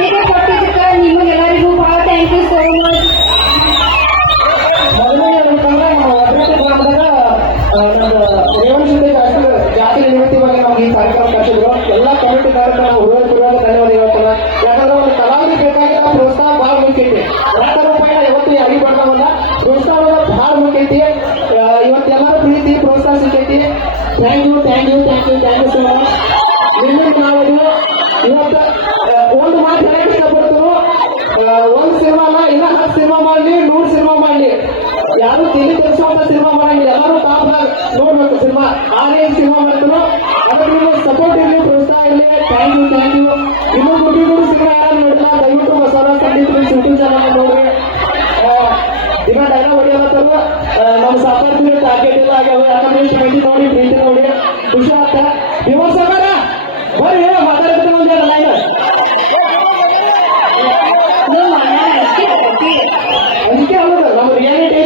ವೇದಿಕೆ ಕೊಟ್ಟಿದ್ದಕ್ಕೆ ನಿಮಗೆಲ್ಲರಿಗೂ ಬಹಳ ಥ್ಯಾಂಕ್ ಯು ಸೋ ಮಚ್ ಜಾತ್ರೆ ಜಾತ್ರೆ ಬಗ್ಗೆ ನಮ್ಗೆ ಈ ಕಾರ್ಯಕ್ರಮ ಕಳಿಸಿದ್ರು ಎಲ್ಲ ಕಮಿಟಿ ಕಾರ್ಯಕ್ರಮ ಹೃದಯ ಪೂರ್ವಕ ಧನ್ಯವಾದ ಹೇಳ್ತಾರೆ ಯಾಕಂದ್ರೆ ಒಂದು ಕಲಾವಿದ ಬೇಕಾಗಿರೋ ಪ್ರೋತ್ಸಾಹ ಭಾಳ ಮುಖ್ಯ ಐತಿ ರೊಕ್ಕ ರೂಪಾಯಿನ ಯಾವತ್ತೂ ಯಾರಿಗೆ ಬರ್ತಾವಲ್ಲ ಪ್ರೋತ್ಸಾಹ ಭಾಳ ಮುಖ್ಯ ಐತಿ ಇವತ್ತೆಲ್ಲರ ಪ್ರೀತಿ ಪ್ರೋತ್ಸಾಹ ಸಿಕ್ಕೈತಿ thank you thank you thank you thank you so much ನಿಮ್ಮನ್ನು ನಾವು ಇವತ್ತು ಒಂದ್ ಸಿನಿಮಾ ಅಲ್ಲ, ಇನ್ನ ಹತ್ತು ಸಿನಿಮಾ ಮಾಡ್ಲಿ, ನೂರ್ ಸಿನಿಮಾ ಮಾಡ್ಲಿ. ಯಾರು ತಿಳಿ ಕೆಡಿಸುವಂತ ಸಿನಿಮಾ ಮಾಡಂಗಿಲ್ಲ. ಎಲ್ಲರೂ ಟಾಪ್ ನೋಡ್ಬೇಕು ಸಿನಿಮಾ ಆ ಸಿನಿಮಾ ಮಾಡ್ತಾನು ಅದಕ್ಕೆ ನಿಮ್ಗೆ ಸಪೋರ್ಟ್ ಇರಲಿ, ಪ್ರೋತ್ಸಾಹ ಇರಲಿ. ಥ್ಯಾಂಕ್ ಯು ಥ್ಯಾಂಕ್ ಯು ಇನ್ನೂ ಗುಡ್ಡಿಗಳು ಸಿನಿಮಾ ಯಾರು ನೋಡಿಲ್ಲ ದಯವಿಟ್ಟು ಮಸಾಲ ಖಂಡಿತ ಯೂಟ್ಯೂಬ್ ಚಾನಲ್ ನೋಡ್ರಿ ಈಗ ಡೈಲಾಗ್ ಹೊಡಿಯಲತ್ತಲ್ಲ ನಮ್ಮ ಸಾಪಾರ್ತಿ ಟಾರ್ಗೆಟ್ ಎಲ್ಲ ಆಗ್ಯಾವ. ಯಾಕಂದ್ರೆ ಟ್ವೆಂಟಿ ನೋಡಿ ಟ್ವೆಂಟಿ ನೋಡಿ. ಖುಷಿ ಆಗ್ತ ವಿಮರ್ಶ ಬರ್ರಿ ಮಾತಾಡ್ತೀನಿ ಒಂದ್ ಎರಡು ಲೈನ್ ನಮ್ಮ ಅಣ್ಣ ಅಷ್ಟೇ ಐತಿ. ಅದಕ್ಕೆ ಹೌದು ನಮ್ಮ ರಿಯಾಲಿಟಿ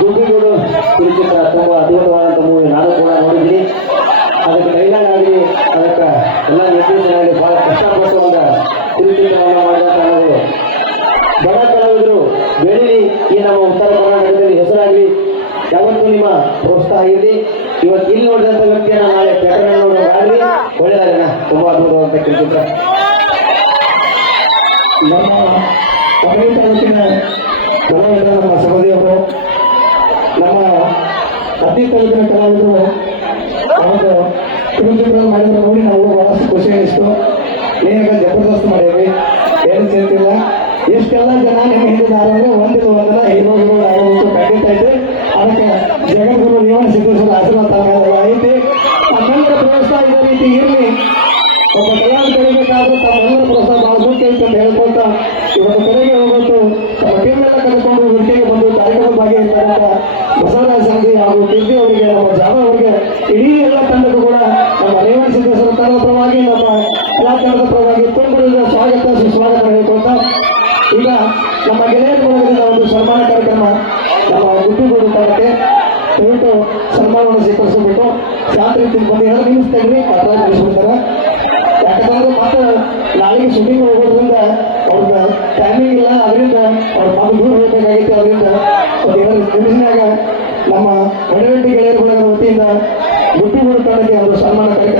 ಗುಬ್ಬಿಗೂಡು ಕುರಿತ ತುಂಬ ಅದ್ಭುತವಾದಂಥ ಮೂವಿ ನಾನು ಕೂಡ ನೋಡಿದ್ದೀನಿ ಅದಕ್ಕೆ ಡೈಲಾಗ್ ಆಗಲಿ ಅದಕ್ಕೆ ಎಲ್ಲ ನಿರ್ದೇಶನ ಆಗಲಿ ಬಹಳ ಕಷ್ಟಪಟ್ಟು ಒಂದು ಕುರಿಚಿತವನ್ನು ಮಾಡಿದಂಥ ನಾವು ಬಡ ಕಲಾವಿದರು ಬೆಳೀಲಿ ಈ ನಮ್ಮ ಉತ್ತರ ಕರ್ನಾಟಕದಲ್ಲಿ ಹೆಸರಾಗಲಿ ಯಾವತ್ತೂ ನಿಮ್ಮ ಪ್ರೋತ್ಸಾಹ ಇರಲಿ ಇವತ್ತು ಇಲ್ಲಿ ನೋಡಿದಂಥ ವ್ಯಕ್ತಿಯನ್ನ ನಾಳೆ ಪ್ರಕರಣ ನೋಡೋದಾಗಲಿ ಒಳ್ಳೆಯದಾಗಣ ತುಂಬ ಅದ್ಭುತವಾದಂಥ ಕೆಲಸ ನಮ್ಮ ಕಲಾವಿದರು ನಮ್ಮ ಸಹೋದರಿಯವರು ನಮ್ಮ ಅತಿ ತಾಲೂಕಿನ ಕಲಾವಿದರು ಒಂದು ಕುಟುಂಬ ಮಾಡಿದ್ರೆ ನೋಡಿ ನಾವು ಬಹಳಷ್ಟು ಖುಷಿ ಅನಿಸ್ತು ನೀವಾಗ ಜಬರ್ದಸ್ತ್ ಮಾಡೀವಿ ಏನು ಸೇರ್ತಿಲ್ಲ ಎಷ್ಟೆಲ್ಲ ಜನ ನಿಮ್ಮ ಹಿಂದಿದ್ದಾರೆ ಅಂದ್ರೆ ಒಂದಿಲ್ಲ ಒಂದಿಲ್ಲ ಹೀರೋಗಳು ಆಗೋದು ಖಂಡಿತ ಇದೆ. ಅದಕ್ಕೆ ಜಗದ್ಗುರು ರೇವಣ ಸಿದ್ದೇಶ್ವರ ಆಶೀರ್ವಾದ ನಮ್ಮ ಗೆಳೆಯರ ಮೂಲಕದಿಂದ ಒಂದು ಸನ್ಮಾನ ಕಾರ್ಯಕ್ರಮ ನಮ್ಮ ಗುಡ್ಡಿಗೂಡು ತಂಡಕ್ಕೆ ದಯವಿಟ್ಟು ಸನ್ಮಾನವನ್ನು ಸ್ವೀಕರಿಸಬೇಕು. ಶಾಂತ ತಿಳ್ಕೊಂಡು ಬಂದು ಎರಡು ನಿಮಿಷ ತೆಗ್ರಿ ಅರ್ಧ ಮುಗಿಸ್ಬಿಡ್ತಾರೆ ಯಾಕಂದ್ರೆ ಮತ್ತೆ ನಾಳೆಗೆ ಶೂಟಿಂಗ್ ಹೋಗೋದ್ರಿಂದ ಅವ್ರದ್ದು ಟೈಮಿಂಗ್ ಇಲ್ಲ, ಅದರಿಂದ ಅವ್ರ ಮಗು ದೂರ ಹೋಗಬೇಕಾಗಿತ್ತು, ಅದರಿಂದ ನಿಮಿಷನಾಗ ನಮ್ಮ ಒಡವೆಟ್ಟಿ ಗೆಳೆಯರ ವತಿಯಿಂದ ಗುಡ್ಡಿಗೂಡು ತಂಡಕ್ಕೆ ಒಂದು ಸನ್ಮಾನ ಕಾರ್ಯಕ್ರಮ